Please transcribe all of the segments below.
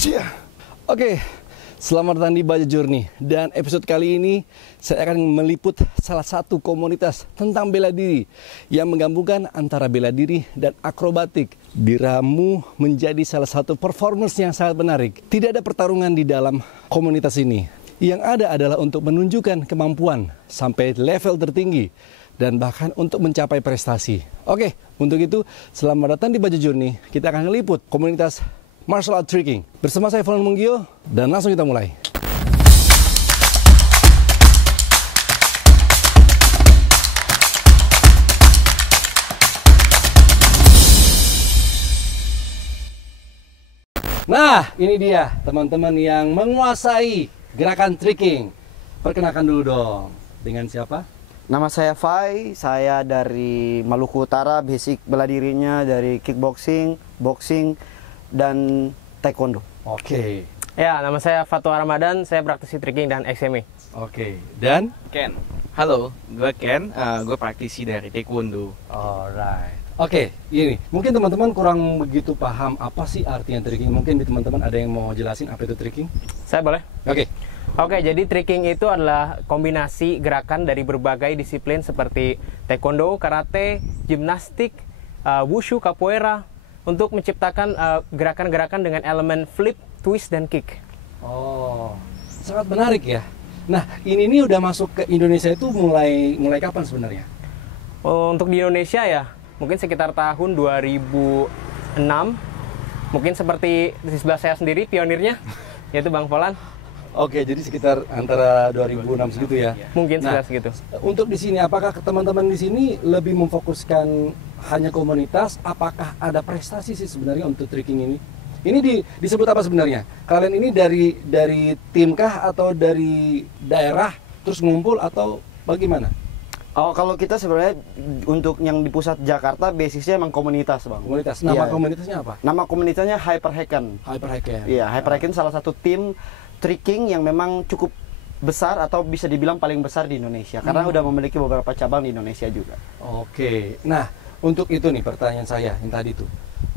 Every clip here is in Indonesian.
Cia. Oke, selamat datang di Baja Journey. Dan episode kali ini saya akan meliput salah satu komunitas tentang bela diri yang menggabungkan antara bela diri dan akrobatik. Diramu menjadi salah satu performance yang sangat menarik. Tidak ada pertarungan di dalam komunitas ini. Yang ada adalah untuk menunjukkan kemampuan sampai level tertinggi dan bahkan untuk mencapai prestasi. Oke, untuk itu selamat datang di Baja Journey. Kita akan meliput komunitas martial art tricking. Bersama saya Fernando Munggio dan langsung kita mulai. Nah, ini dia teman-teman yang menguasai gerakan tricking. Perkenalkan dulu dong. Dengan siapa? Nama saya Fai, saya dari Maluku Utara, basic bela dirinya dari kickboxing, boxing, dan taekwondo. Oke. Ya, nama saya Fatwa Ramadan, saya praktisi tricking dan XMA. Oke. Dan? Ken. Halo, gue Ken, gue praktisi dari taekwondo. Alright. Oke, ini mungkin teman-teman kurang begitu paham apa sih artinya tricking. Mungkin di teman-teman ada yang mau jelasin apa itu tricking? Saya boleh? Oke. Oke, jadi tricking itu adalah kombinasi gerakan dari berbagai disiplin seperti taekwondo, karate, gimnastik, wushu, capoeira untuk menciptakan gerakan-gerakan dengan elemen flip, twist, dan kick. Oh, sangat menarik ya. Nah, ini udah masuk ke Indonesia itu mulai kapan sebenarnya? Untuk di Indonesia ya, mungkin sekitar tahun 2006. Mungkin seperti di sebelah saya sendiri pionirnya, yaitu Bang Polan. Oke, jadi sekitar antara 2006 segitu ya. Mungkin sekitar segitu. Untuk di sini, apakah teman-teman di sini lebih memfokuskan hanya komunitas? Apakah ada prestasi sih sebenarnya untuk tricking ini? Ini disebut apa sebenarnya? Kalian ini dari tim kah atau dari daerah terus ngumpul atau bagaimana? Oh, kalau kita sebenarnya untuk yang di pusat Jakarta basisnya emang komunitas, Bang. Komunitas. Nama komunitasnya apa? Nama komunitasnya Hyperhacken. Hyperhacken. Iya, Hyperhacken salah satu tim tricking yang memang cukup besar atau bisa dibilang paling besar di Indonesia karena udah memiliki beberapa cabang di Indonesia juga. Oke. Nah, untuk itu nih pertanyaan saya yang tadi tuh.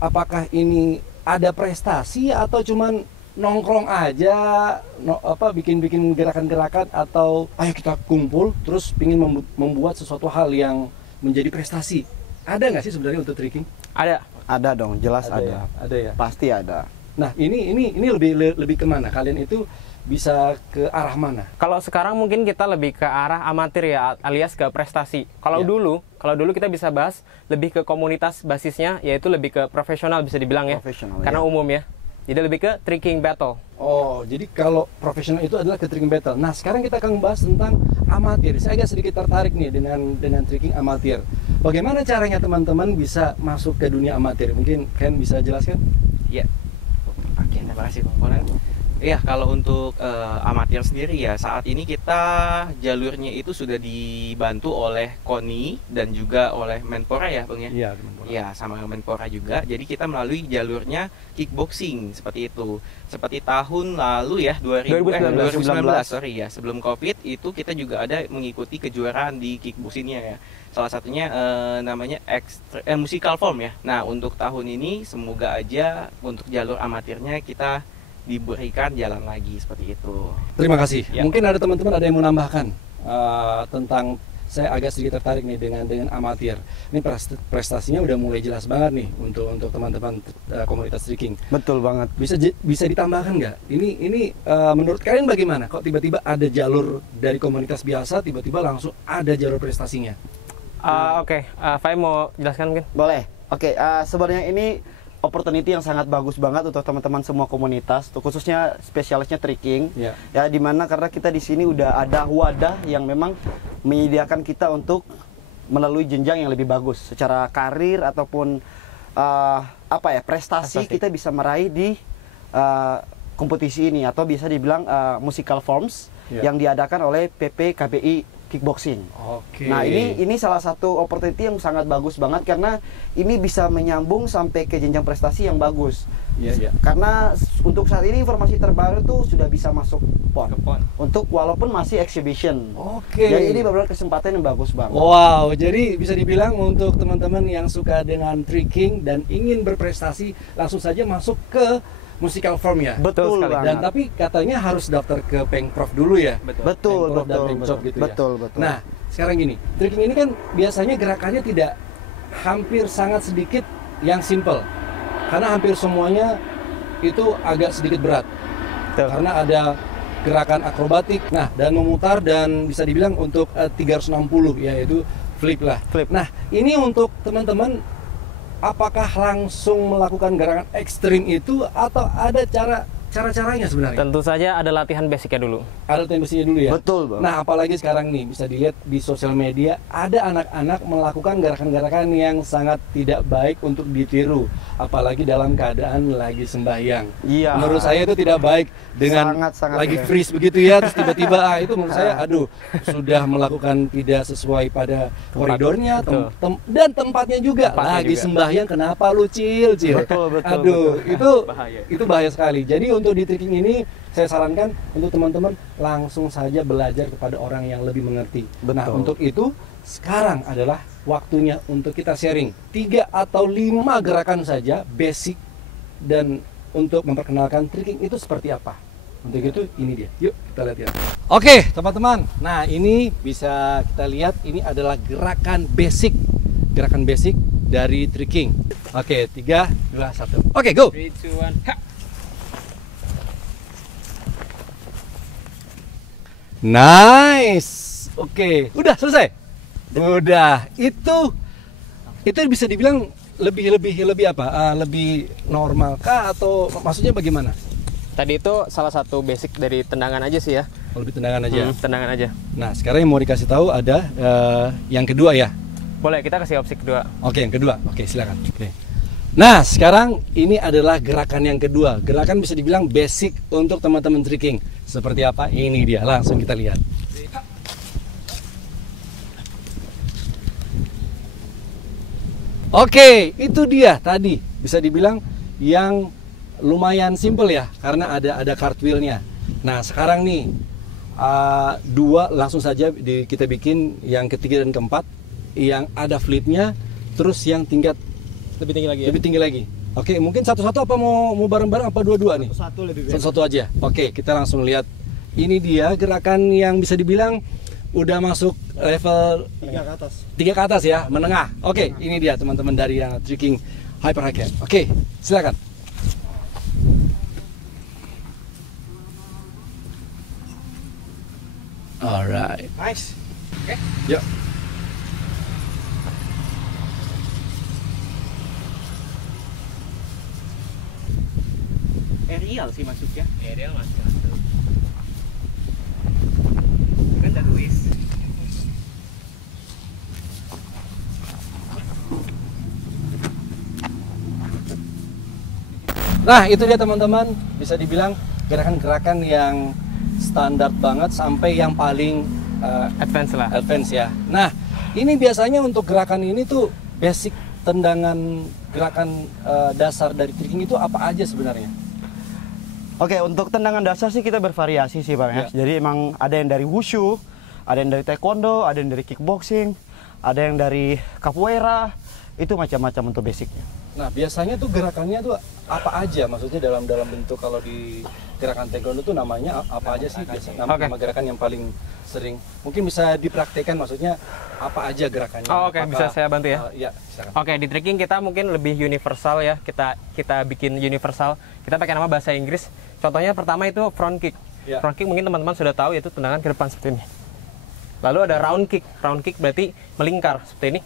Apakah ini ada prestasi atau cuman nongkrong aja, bikin gerakan-gerakan atau ayo kita kumpul terus pingin membuat sesuatu hal yang menjadi prestasi? Ada nggak sih sebenarnya untuk tricking? Ada dong, jelas ada. Ada ya. Pasti ada. Nah, ini lebih kemana? Kalian itu bisa ke arah mana? Kalau sekarang mungkin kita lebih ke arah amatir ya, alias ke prestasi. Kalau dulu kita bisa bahas lebih ke komunitas basisnya, yaitu lebih ke profesional bisa dibilang ya. Karena umum ya. Jadi lebih ke tricking battle. Oh, jadi kalau profesional itu adalah ke tricking battle. Nah, sekarang kita akan membahas tentang amatir. Saya agak sedikit tertarik nih dengan tricking amatir. Bagaimana caranya teman-teman bisa masuk ke dunia amatir? Mungkin Ken bisa jelaskan? Iya. Oke, terima kasih Bang Polan. Iya, kalau untuk amatir sendiri ya, saat ini kita jalurnya itu sudah dibantu oleh KONI dan juga oleh Menpora ya Bang ya? Iya, Menpora. Iya, sama Menpora juga. Jadi kita melalui jalurnya kickboxing seperti itu. Seperti tahun lalu ya, 2019 sorry ya, sebelum Covid itu kita juga ada mengikuti kejuaraan di kickboxingnya ya. Salah satunya namanya musical form ya. Nah, untuk tahun ini semoga aja untuk jalur amatirnya kita diberikan jalan lagi seperti itu. Terima kasih. Ya. Mungkin ada teman-teman ada yang mau menambahkan tentang, saya agak sedikit tertarik nih dengan amatir. Ini prestasinya udah mulai jelas banget nih untuk teman-teman komunitas tricking. Betul banget. Bisa ditambahkan nggak? Ini menurut kalian bagaimana? Kok tiba-tiba ada jalur dari komunitas biasa tiba-tiba langsung ada jalur prestasinya? Oke, Fai mau jelaskan mungkin? Boleh. Oke, sebenarnya ini opportunity yang sangat bagus banget untuk teman-teman semua komunitas, khususnya spesialisnya tricking. Ya, dimana karena kita di sini udah ada wadah yang memang menyediakan kita untuk melalui jenjang yang lebih bagus secara karir ataupun prestasi kita bisa meraih di kompetisi ini atau bisa dibilang musical forms yang diadakan oleh PPKBI kickboxing. Oke. Nah, ini salah satu opportunity yang sangat bagus banget karena ini bisa menyambung sampai ke jenjang prestasi yang bagus. Iya. Karena untuk saat ini informasi terbaru tuh sudah bisa masuk PON. Untuk walaupun masih exhibition. Oke. Jadi ini benar-benar kesempatan yang bagus banget. Wow, jadi bisa dibilang untuk teman-teman yang suka dengan tricking dan ingin berprestasi langsung saja masuk ke musical form ya. Betul sekali. banget. Dan tapi katanya harus daftar ke Pengprov dulu ya. Betul, Pengprov dan betul, Pengjob gitu ya. betul, betul. Nah, sekarang gini, tricking ini kan biasanya gerakannya tidak hampir sangat sedikit yang simple. Karena hampir semuanya itu agak sedikit berat. Betul. Karena ada gerakan akrobatik, nah dan memutar dan bisa dibilang untuk 360 yaitu flip lah. Flip. Nah, ini untuk teman-teman apakah langsung melakukan gerakan ekstrim itu atau ada cara-caranya sebenarnya? Tentu saja ada latihan basicnya dulu. Ada tendensinya dulu ya. Betul, Bang. Nah, apalagi sekarang nih bisa dilihat di sosial media ada anak-anak melakukan gerakan-gerakan yang sangat tidak baik untuk ditiru, apalagi dalam keadaan lagi sembahyang. Iya. Menurut saya itu tidak baik dengan Sangat lagi tidak. freeze begitu ya, terus tiba-tiba itu menurut saya aduh sudah melakukan tidak sesuai pada koridornya dan tempatnya juga. Lagi sembahyang kenapa lu cil? Betul, betul, Aduh, betul. itu bahaya sekali. Jadi untuk di tricking ini saya sarankan untuk teman-teman langsung saja belajar kepada orang yang lebih mengerti. Nah, Betul. untuk itu sekarang adalah waktunya untuk kita sharing 3 atau 5 gerakan saja basic dan untuk memperkenalkan tricking itu seperti apa. Untuk itu ini dia. Yuk kita lihat ya. Oke, teman-teman. Nah, ini bisa kita lihat ini adalah gerakan basic. Gerakan basic dari tricking. Oke, 3 2 1. Oke, go. 3, 2, 1, ha! Nice. Oke, udah selesai. Udah. Itu bisa dibilang lebih apa? Lebih normal kah atau maksudnya bagaimana? Tadi itu salah satu basic dari tendangan aja sih ya. Oh, lebih tendangan aja. Tendangan aja. Nah, sekarang yang mau dikasih tahu ada yang kedua ya. Boleh, kita kasih opsi kedua. Oke, yang kedua. Oke, silakan. Oke. Nah, sekarang ini adalah gerakan yang kedua. Gerakan bisa dibilang basic untuk teman-teman tricking. Seperti apa? Ini dia. Langsung kita lihat. Oke, itu dia tadi. Bisa dibilang yang lumayan simple ya, karena ada cartwheelnya. Nah, sekarang nih 2 langsung saja kita bikin yang ketiga dan keempat, yang ada flipnya, terus yang tingkat Lebih tinggi lagi ya? lebih tinggi lagi. Oke, mungkin satu-satu apa mau bareng-bareng apa dua-dua nih? Satu lebih baik. Satu-satu aja. Oke, kita langsung lihat. Ini dia gerakan yang bisa dibilang udah masuk level 3 ke atas. 3 ke atas ya, menengah. Oke, ini dia teman-teman dari yang tricking hyper high cap. Oke, silakan. Alright. Nice. Oke. Yuk. Aerial sih masuknya. Aerial masuk. Kan dan twist. Nah, itu dia teman-teman, bisa dibilang gerakan-gerakan yang standar banget sampai yang paling Advance lah. advance ya. Nah, ini biasanya untuk gerakan ini tuh basic tendangan gerakan dasar dari tricking itu apa aja sebenarnya? Oke, untuk tendangan dasar sih kita bervariasi sih Bang ya. Jadi emang ada yang dari wushu, ada yang dari taekwondo, ada yang dari kickboxing, ada yang dari capoeira, itu macam-macam untuk basicnya. Nah, biasanya tuh gerakannya tuh apa aja? Maksudnya dalam bentuk kalau di gerakan taekwondo tuh namanya apa aja sih biasanya? Nama gerakan yang paling sering. Mungkin bisa dipraktekkan maksudnya apa aja gerakannya? Oh, oke, bisa saya bantu ya? Ya, silakan. Oke, di tricking kita mungkin lebih universal ya. Kita bikin universal. Kita pakai nama bahasa Inggris. Contohnya pertama itu front kick. Ya. Front kick mungkin teman-teman sudah tahu, yaitu tendangan ke depan seperti ini. Lalu ada round kick. Round kick berarti melingkar seperti ini.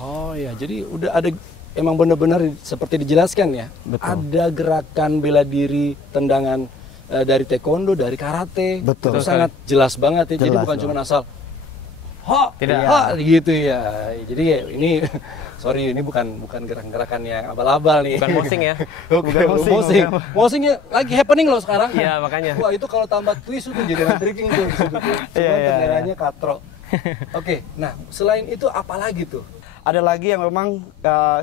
Oh ya, jadi udah ada emang benar-benar seperti dijelaskan ya. Betul. Ada gerakan bela diri, tendangan dari taekwondo, dari karate. Betul. Itu sangat jelas banget ya. Jadi Jelas bukan cuma banget. asal Tidak. gitu ya. Jadi ini sorry, ini bukan gerakan-gerakan yang abal-abal nih. Bukan mosing ya. Bukan mosing. Mosingnya lagi happening loh sekarang. Iya, makanya. Wah, itu kalau tambah twist itu jadi tricking tuh di situ tuh. Cuma tendangannya katro. Oke, nah selain itu apa lagi tuh? Ada lagi yang memang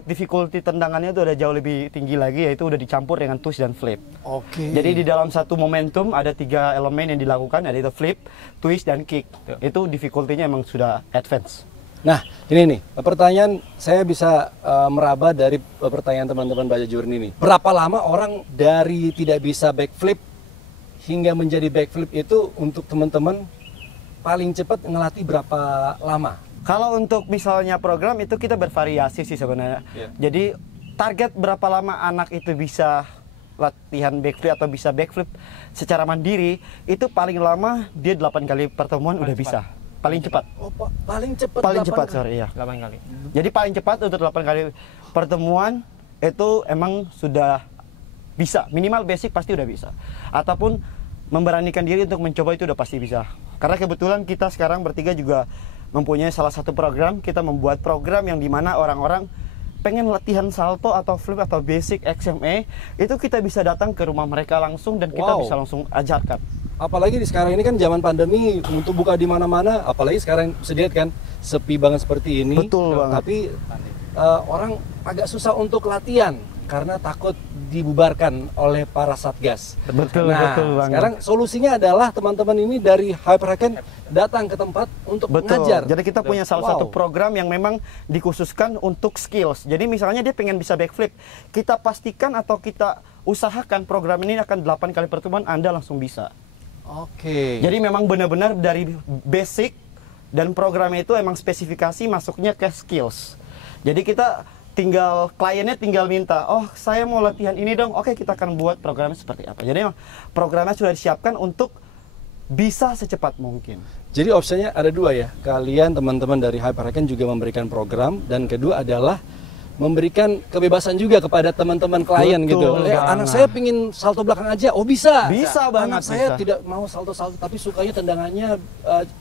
difficulty tendangannya itu udah jauh lebih tinggi lagi, yaitu udah dicampur dengan twist dan flip. Oke. Jadi di dalam satu momentum ada 3 elemen yang dilakukan, yaitu flip, twist, dan kick. Itu difficulty-nya emang sudah advance. Nah, ini nih, pertanyaan saya bisa meraba dari pertanyaan teman-teman Baja Journey nih. Berapa lama orang dari tidak bisa backflip hingga menjadi backflip itu untuk teman-teman paling cepat ngelatih berapa lama? Kalau untuk misalnya program itu kita bervariasi sih sebenarnya. Jadi target berapa lama anak itu bisa latihan backflip atau bisa backflip secara mandiri, itu paling lama dia 8 kali pertemuan udah bisa. Paling cepat. Oh, paling cepat. Paling cepat, sorry, iya. 8 kali. Jadi paling cepat untuk 8 kali pertemuan itu emang sudah bisa. Minimal basic pasti udah bisa. Ataupun memberanikan diri untuk mencoba itu udah pasti bisa. Karena kebetulan kita sekarang bertiga juga mempunyai salah satu program. Kita membuat program yang dimana orang-orang pengen latihan salto atau flip atau basic XMA, itu kita bisa datang ke rumah mereka langsung dan kita bisa langsung ajarkan. Apalagi di sekarang ini kan zaman pandemi, untuk buka di mana-mana, apalagi sekarang sedikit kan sepi banget seperti ini. Betul banget. Tapi orang agak susah untuk latihan karena takut dibubarkan oleh para satgas. Betul, nah, betul banget. Sekarang solusinya adalah teman-teman ini dari Hyperhacken datang ke tempat untuk mengajar. Jadi kita punya salah satu program yang memang dikhususkan untuk skills. Jadi misalnya dia pengen bisa backflip, kita pastikan atau kita usahakan program ini akan 8 kali pertemuan Anda langsung bisa. Oke. Jadi memang benar-benar dari basic dan programnya itu emang spesifikasi masuknya ke skills. Jadi kita kliennya tinggal minta, oh saya mau latihan ini dong, oke kita akan buat programnya seperti apa. Jadi memang programnya sudah disiapkan untuk bisa secepat mungkin. Jadi opsinya ada dua ya, kalian teman-teman dari Hyperhacken juga memberikan program, dan kedua adalah memberikan kebebasan juga kepada teman-teman klien. Betul, gitu. Anak saya pingin salto belakang aja, oh bisa. Bisa banget. Anak saya tidak mau salto-salto, tapi sukanya tendangannya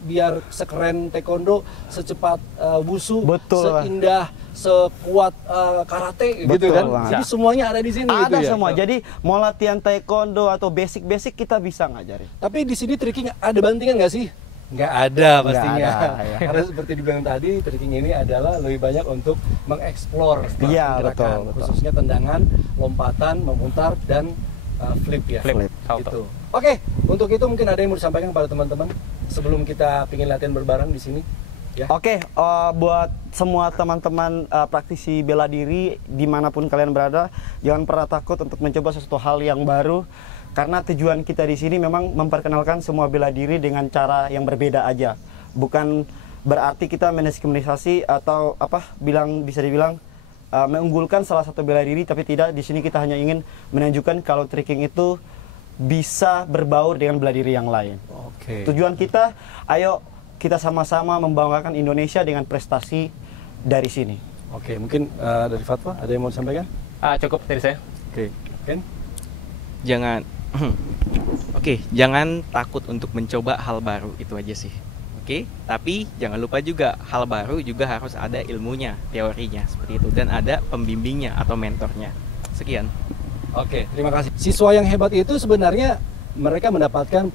biar sekeren taekwondo, secepat wushu, seindah, sekuat karate, gitu kan. Jadi semuanya ada di sini. Ada gitu ya? semua. Jadi mau latihan taekwondo atau basic-basic kita bisa ngajarin. Tapi di sini tricking ada bantingan nggak sih? Nggak ada pastinya. Nggak ada, ya. Karena seperti dibilang tadi, tricking ini adalah lebih banyak untuk mengeksplor Iya, gerakan, betul. khususnya tendangan, lompatan, memutar, dan flip ya. Flip. Gitu. Oke, untuk itu mungkin ada yang mau disampaikan kepada teman-teman sebelum kita pingin latihan berbareng di sini. Ya. Oke, buat semua teman-teman praktisi bela diri dimanapun kalian berada, jangan pernah takut untuk mencoba sesuatu hal yang baru. Karena tujuan kita di sini memang memperkenalkan semua bela diri dengan cara yang berbeda aja. Bukan berarti kita mendiskriminasi atau bisa dibilang mengunggulkan salah satu bela diri, tapi tidak. Di sini kita hanya ingin menunjukkan kalau tricking itu bisa berbaur dengan bela diri yang lain. Oke. Tujuan kita, ayo kita sama-sama membanggakan Indonesia dengan prestasi dari sini. Oke, mungkin dari Fatwa ada yang mau disampaikan? Cukup dari saya. Oke, Ken? Jangan takut untuk mencoba hal baru, itu aja sih. Tapi jangan lupa juga hal baru juga harus ada ilmunya, teorinya seperti itu, dan ada pembimbingnya atau mentornya. Sekian. Oke, terima kasih. Siswa yang hebat itu sebenarnya mereka mendapatkan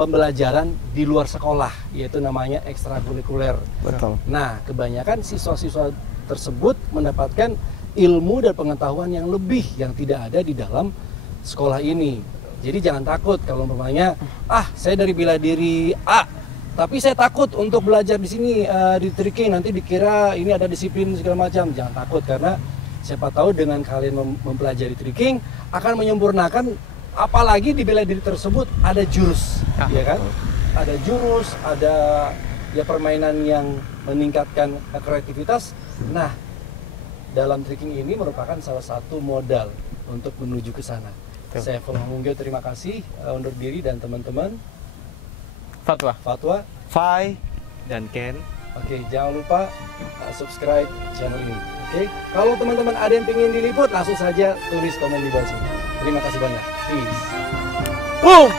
pembelajaran di luar sekolah, yaitu namanya ekstrakurikuler. Betul. Nah, kebanyakan siswa-siswa tersebut mendapatkan ilmu dan pengetahuan yang lebih yang tidak ada di dalam sekolah ini. Jadi jangan takut kalau umpamanya, saya dari bela diri A, tapi saya takut untuk belajar di sini di tricking, nanti dikira ini ada disiplin segala macam. Jangan takut, karena siapa tahu dengan kalian mempelajari tricking akan menyempurnakan, apalagi di bela diri tersebut ada jurus, ya kan? Ada jurus, ada ya permainan yang meningkatkan kreativitas. Nah, dalam tricking ini merupakan salah satu modal untuk menuju ke sana. Saya Fulhamungyo, terima kasih undur diri, dan teman-teman Fatwa, Fai, dan Ken. Oke, jangan lupa subscribe channel ini. Oke, kalau teman-teman ada yang ingin diliput, langsung saja tulis komen di bawah sini. Terima kasih banyak. Peace. Boom.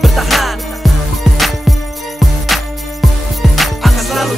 Bertahan, akan selalu